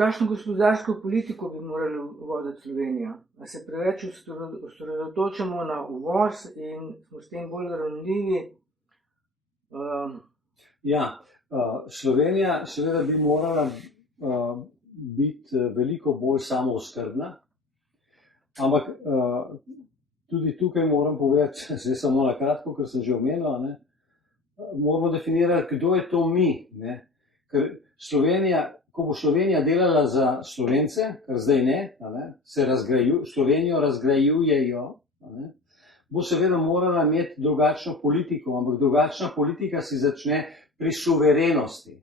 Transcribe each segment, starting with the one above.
Kakšno gospodarsko politiko bi morali voditi Slovenija? A se preveč osredotočamo na uvoz in smo s tem bolj ranljivi? Slovenija seveda bi morala biti veliko bolj samooskrbna, ampak tudi tukaj moram povedati, zdaj samo na kratko, ker sem že omenil, moramo definirati, kdo je to mi. Ker Slovenija, ko bo Slovenija delala za Slovence, kar zdaj se Slovenijo razgrajujejo, bo seveda morala imeti drugačno politiko, ampak drugačna politika si začne pri suverenosti.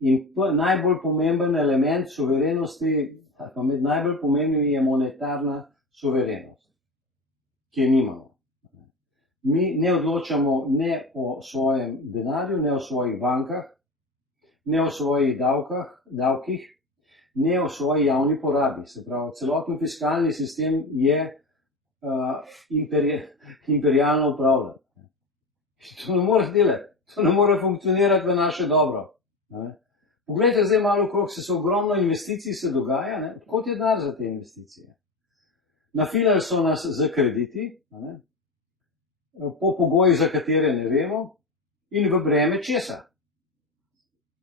In najbolj pomemben element suverenosti, pa med najbolj pomembnimi je monetarna suverenost, ki je nimamo. Mi ne odločamo ne o svojem denarju, ne o svojih bankah, ne o svojih davkih, ne o svoji javni porabi. Se pravi, celoten fiskalni sistem je imperialno upravljan. To ne more delati, to ne more funkcionirati v naše dobro. Poglejte zdaj malo okrog, se ogromno investicij se dogaja, odkot je denar za te investicije? Nafilali so nas z krediti, po pogojih, za katere ne vemo, in v breme česa?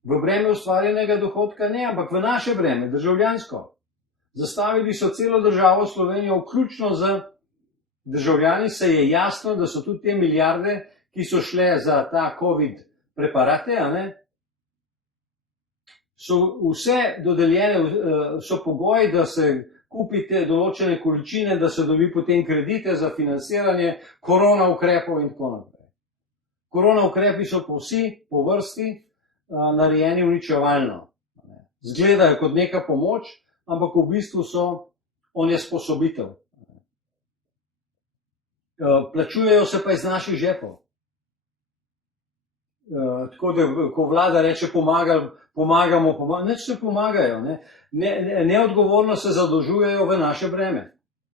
V breme ustvarjenega dohodka ne, ampak v naše breme, državljansko. Zastavili so celo državo Slovenijo, vključno z državljani, se je jasno, da so tudi te milijarde, ki so šle za ta COVID preparate, so vse dodeljene, so pogoji, da se kupite določene količine, da se dobi potem kredite za financiranje korona ukrepov in tako naprej. Korona ukrepi so vsi po vrsti narejeni uničevalno. Zgledajo kot neka pomoč, ampak v bistvu so onesposobitev. Plačujejo se pa iz naših žepov. Tako da, ko vlada reče pomagamo, nič ne pomagajo. Neodgovorno se zadolžujejo v naše breme.